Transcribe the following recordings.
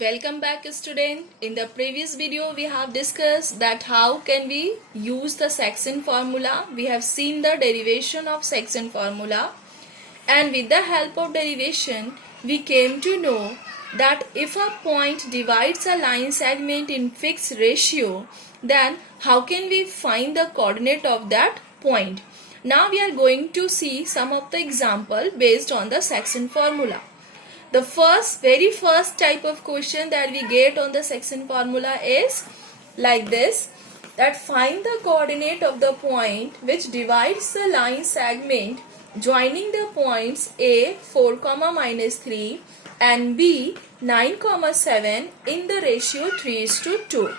Welcome back, student. In the previous video we have discussed that how can we use the section formula. We have seen the derivation of section formula, and with the help of derivation we came to know that if a point divides a line segment in fixed ratio, then how can we find the coordinate of that point. Now we are going to see some of the example based on the section formula. The very first type of question that we get on the section formula is like this, that find the coordinate of the point which divides the line segment joining the points A 4, -3 and B 9, 7 in the ratio 3:2.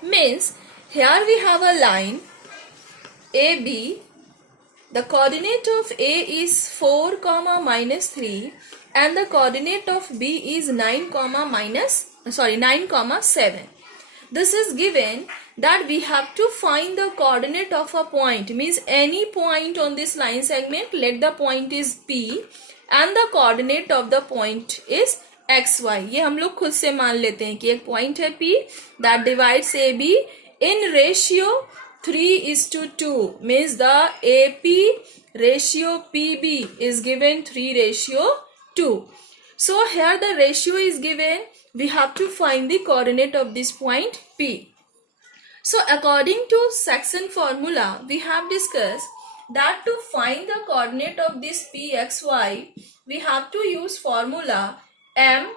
Means here we have a line AB. The coordinate of A is 4, -3 and the coordinate of B is 9, 7. This is given that we have to find the coordinate of a point, means any point on this line segment. Let the point is P and the coordinate of the point is XY. ये हम लोग खुद से मान लेते हैं कि एक point है P that divides AB in ratio 3:2, means the AP ratio PB is given 3:2. So here the ratio is given. We have to find the coordinate of this point P. So according to section formula, we have discussed that to find the coordinate of this PXY, we have to use formula M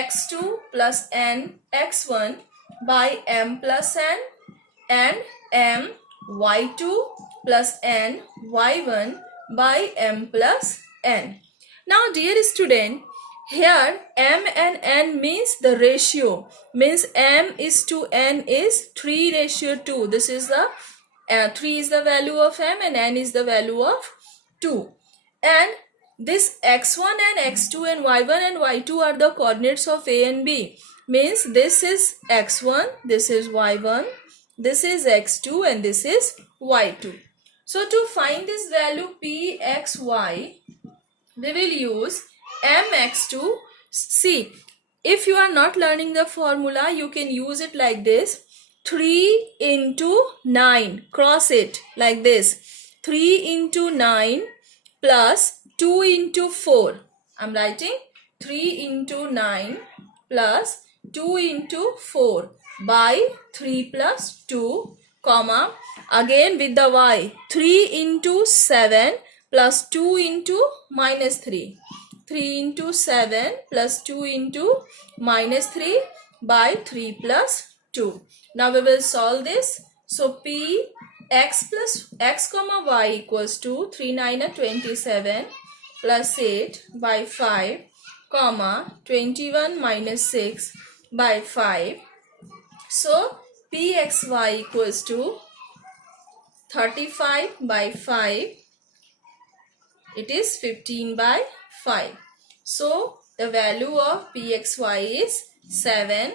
x2 plus N x1 by M plus N and M y2 plus N y1 by M plus N. Now dear student, here M and N means the ratio, means M is to N is 3:2. This is the 3 is the value of M and N is the value of 2. And this x1 and x2 and y1 and y2 are the coordinates of A and B. Means this is x1, this is y1, this is x2 and this is y2. So to find this value pxy, we will use mx2. See, if you are not learning the formula, you can use it like this: 3 into 9, cross it like this, 3 into 9 plus 2 into 4. I'm writing 3 into 9 plus 2 into 4 by 3 plus 2, comma, again with the y, 3 into 7 plus 2 into -3. 3 into 7 plus 2 into -3 by 3 plus 2. Now we will solve this. So P x plus x comma y equals to 3, 9 and 27 plus 8 by 5, comma 21 minus 6 by 5. So pxy equals to 35 by 5. It is 15 by 5. So the value of pxy is 7,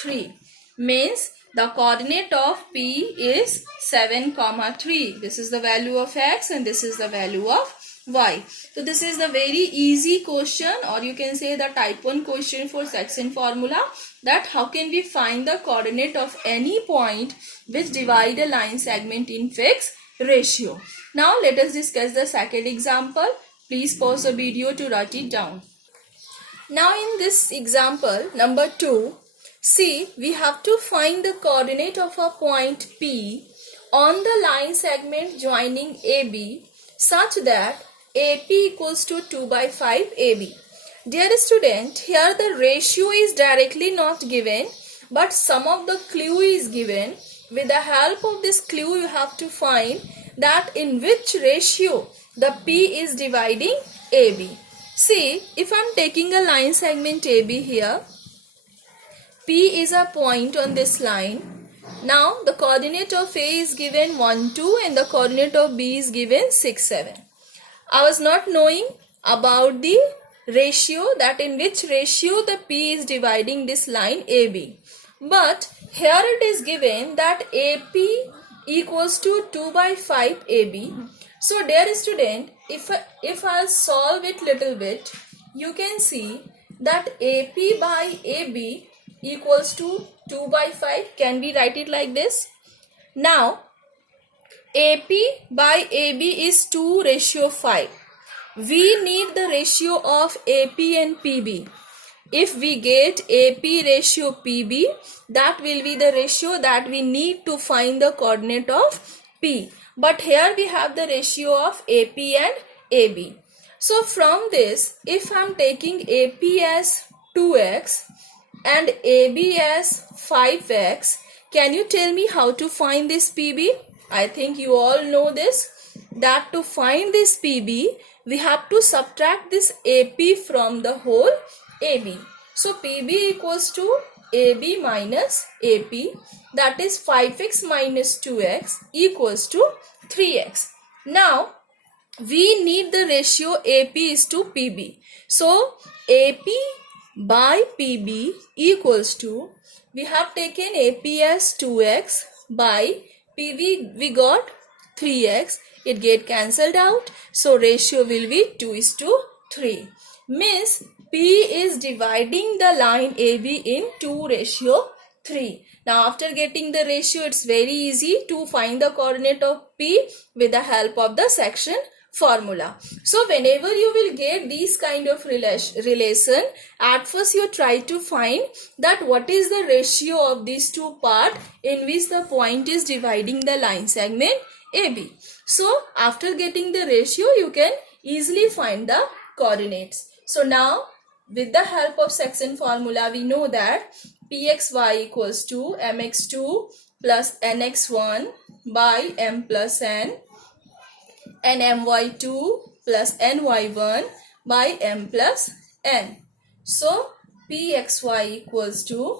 3. Means the coordinate of P is 7, 3. This is the value of x and this is the value of y. So this is the very easy question, or you can say the type 1 question for section formula, that how can we find the coordinate of any point which divide a line segment in fixed ratio. Now let us discuss the second example. Please pause the video to write it down. Now in this example number 2, see, we have to find the coordinate of a point P on the line segment joining AB such that AP equals to 2 by 5 AB. Dear student, here the ratio is directly not given, but some of the clue is given. With the help of this clue, you have to find that in which ratio the P is dividing AB. See, if I am taking a line segment AB here, P is a point on this line. Now the coordinate of A is given 1, 2 and the coordinate of B is given 6, 7. I was not knowing about the ratio, that in which ratio the P is dividing this line AB. But here it is given that AP equals to 2 by 5 AB. So dear student, if I'll solve it little bit, you can see that AP by AB equals to 2 by 5. Can we write it like this? Now, AP by AB is 2:5. We need the ratio of AP and PB. If we get AP ratio PB, that will be the ratio that we need to find the coordinate of P. But here we have the ratio of AP and AB. So from this, if I am taking AP as 2x and AB as 5x, can you tell me how to find this PB? I think you all know this, that to find this PB, we have to subtract this AP from the whole AB. So PB equals to AB minus AP, that is 5x minus 2x equals to 3x. Now, we need the ratio AP is to PB. So, AP by PB equals to, we have taken AP as 2x by PB we got 3x. It get cancelled out. So, ratio will be 2:3. Means P is dividing the line AB in 2:3. Now after getting the ratio, it's very easy to find the coordinate of P with the help of the section formula. So whenever you will get these kind of relation, at first you try to find that what is the ratio of these two parts in which the point is dividing the line segment AB. So after getting the ratio, you can easily find the coordinates. So now with the help of section formula, we know that Pxy equals to mx2 plus nx1 by m plus n and my2 plus ny1 by m plus n. So Pxy equals to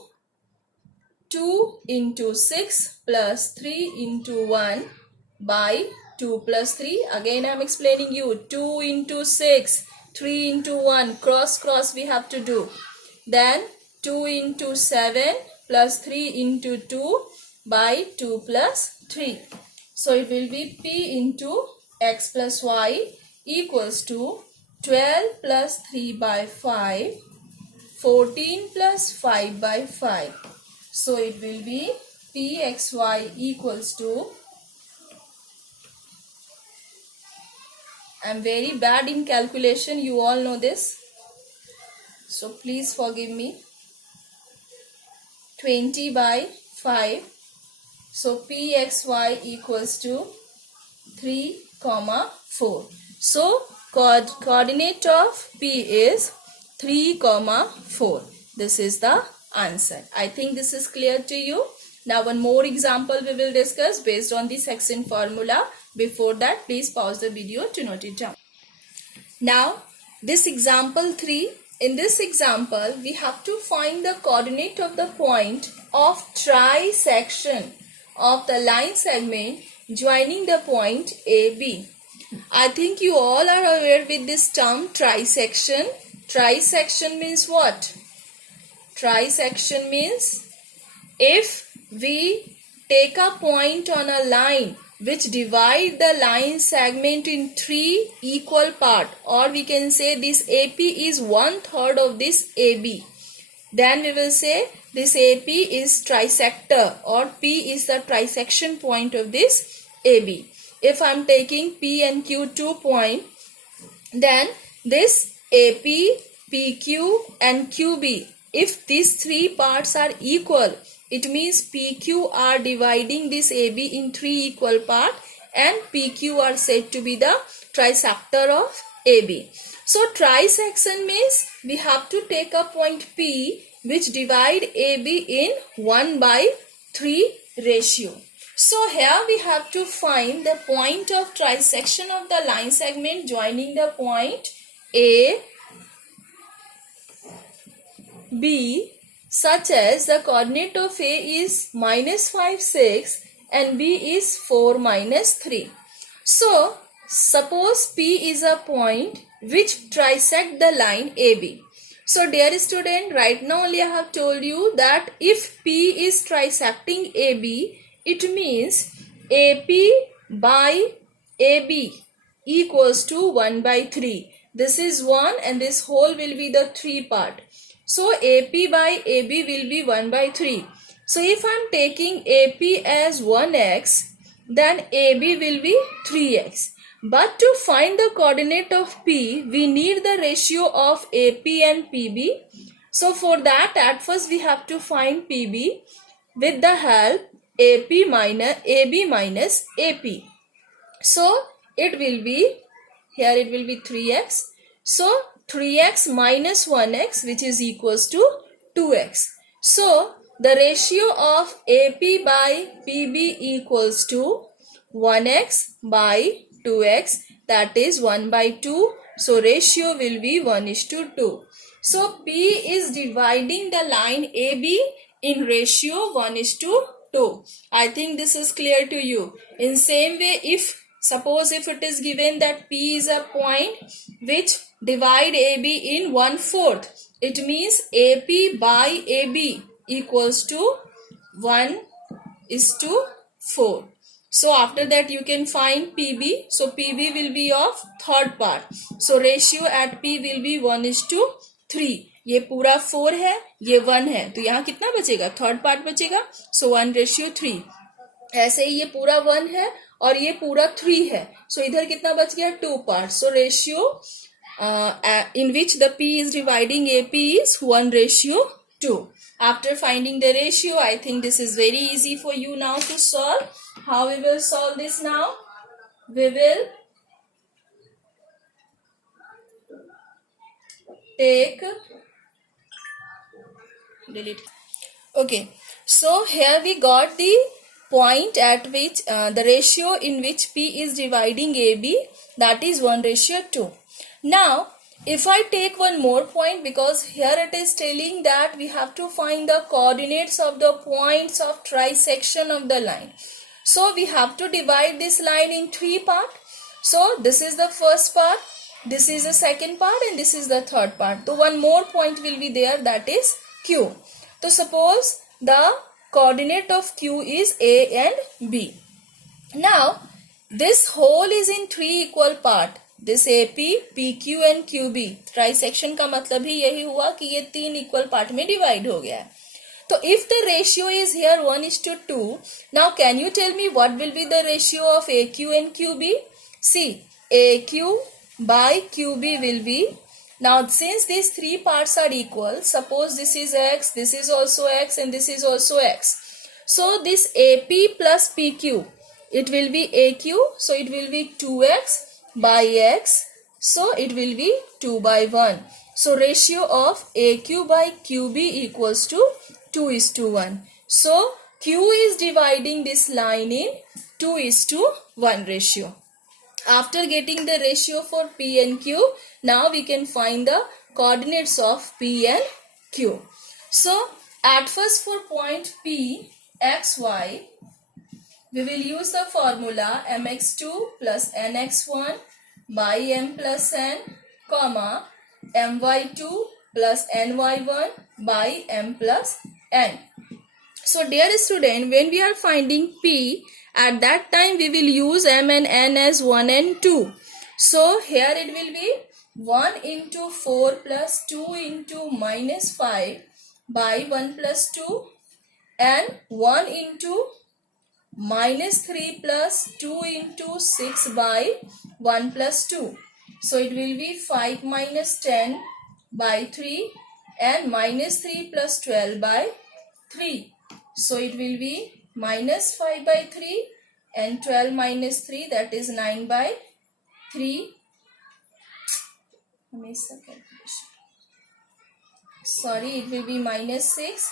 2 into 6 plus 3 into 1 by 2 plus 3. Again I am explaining you, 2 into 6, 3 into 1, cross we have to do. Then 2 into 7 plus 3 into 2 by 2 plus 3. So it will be P into x plus y equals to 12 plus 3 by 5, 14 plus 5 by 5. So it will be Pxy equals to, I am very bad in calculation, you all know this, so please forgive me, 20 by 5. So Pxy equals to 3, 4. So coordinate of P is 3, 4. This is the answer. I think this is clear to you. Now one more example we will discuss based on the section formula. Before that, please pause the video to note it down. Now this example 3. In this example, we have to find the coordinate of the point of trisection of the line segment joining the point AB. I think you all are aware with this term trisection. Trisection means what? Trisection means if we take a point on a line which divide the line segment in 3 equal parts, or we can say this AP is 1/3 of this AB, then we will say this AP is trisector, or P is the trisection point of this AB. If I am taking P and Q 2 point, then this AP, PQ and QB, if these 3 parts are equal, it means PQ are dividing this AB in 3 equal parts and PQ are said to be the trisector of AB. So trisection means we have to take a point P which divide AB in 1/3 ratio. So here we have to find the point of trisection of the line segment joining the point A, B, such as the coordinate of A is -5, 6 and B is 4, -3. So suppose P is a point which trisect the line AB. So dear student, right now only I have told you that if P is trisecting AB, it means AP by AB equals to 1/3. this is 1 and this whole will be the 3 part. So AP by AB will be 1 by 3. So if I am taking AP as 1x, then AB will be 3x. But to find the coordinate of P, we need the ratio of AP and PB. So for that, at first we have to find PB with the help AB minus AP. So it will be, here it will be 3x. So 3x minus 1x, which is equals to 2x. So the ratio of AP by PB equals to 1x by 2x, that is 1 by 2. So ratio will be 1:2. So P is dividing the line AB in ratio 1:2. I think this is clear to you. In same way, suppose if it is given that P is a point which divide AB in 1/4, it means AP by AB equals to 1:4. So after that you can find PB. So PB will be of third part. So ratio at P will be 1:3. ये पूरा 4 है, ये 1 है, तो यहाँ कितना बचेगा? Third part बचेगा. सो 1:3. ऐसे ही ये पूरा 1 है और ये पूरा 3 है. सो इधर कितना बच गया? 2 part. So ratio in which the P is dividing AP is 1:2. After finding the ratio, I think this is very easy for you now to solve. How we will solve this now? We will take, delete. Okay, so here we got the point at which the ratio in which P is dividing AB, that is 1:2. Now if I take one more point, because here it is telling that we have to find the coordinates of the points of trisection of the line. So we have to divide this line in 3 parts. So this is the first part, this is the second part, and this is the third part. So one more point will be there, that is Q. So suppose the coordinate of Q is A and B. Now this whole is in 3 equal part. This AP, PQ and QB. Trisection का मतलब ही यही हुआ कि ये 3 equal part में divide हो गया है. तो if the ratio is here 1:2, now can you tell me what will be the ratio of AQ and QB? See, AQ by QB will be, now since these 3 parts are equal, suppose this is x, this is also x, and this is also x. So this AP plus PQ, it will be AQ, so it will be 2x by x, so it will be 2 by 1. So ratio of AQ by QB equals to 2:1. So Q is dividing this line in 2:1 ratio. After getting the ratio for P and Q, now we can find the coordinates of P and Q. So at first for point P, xy, we will use the formula mx2 plus nx1 by m plus n, comma my2 plus ny1 by m plus n. So dear student, when we are finding P, at that time we will use m and n as 1 and 2. So here it will be 1 into 4 plus 2 into minus 5 by 1 plus 2, and 1 into minus 3 plus 2 into 6 by 1 plus 2. So it will be 5 minus 10 by 3 and minus 3 plus 12 by 3. So it will be minus 5 by 3 and 12 minus 3, that is 9 by 3. Sorry, it will be minus 6.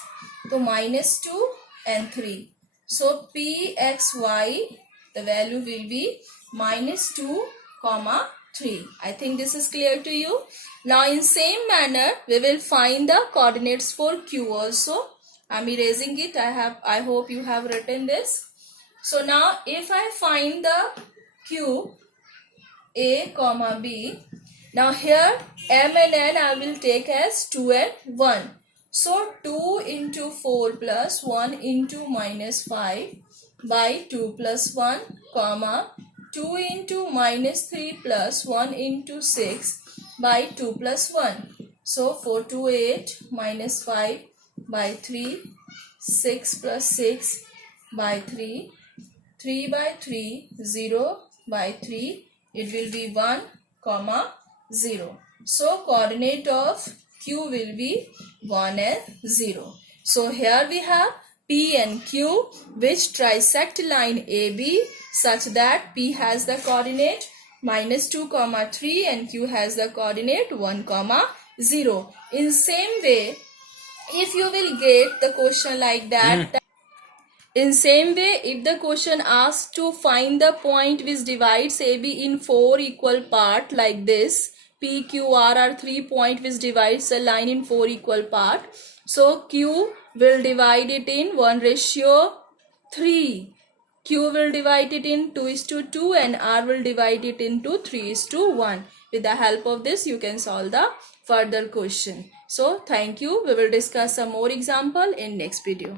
So minus 2 and 3. So Pxy, the value will be minus 2, 3. I think this is clear to you. Now in same manner, we will find the coordinates for Q also. I am erasing it. I hope you have written this. So now if I find the Q, A, B. Now here M and N I will take as 2 and 1. So 2 into 4 plus 1 into minus 5 by 2 plus 1, 2 into minus 3 plus 1 into 6 by 2 plus 1. So 4 to 8 minus 5 by 3, 6 plus 6 by 3, 3 by 3, 0 by 3, it will be 1, comma 0. So coordinate of Q will be 1 and 0. So here we have P and Q which trisect line AB such that P has the coordinate minus 2 comma 3 and Q has the coordinate 1 comma 0. In same way, if you will get the question like that, in same way, if the question asks to find the point which divides AB in 4 equal parts like this, P, Q, R are 3 points which divides a line in 4 equal parts. So Q will divide it in 1:3. Q will divide it in 2:2 and R will divide it into 3:1. With the help of this, you can solve the further question. So thank you. We will discuss some more example in next video.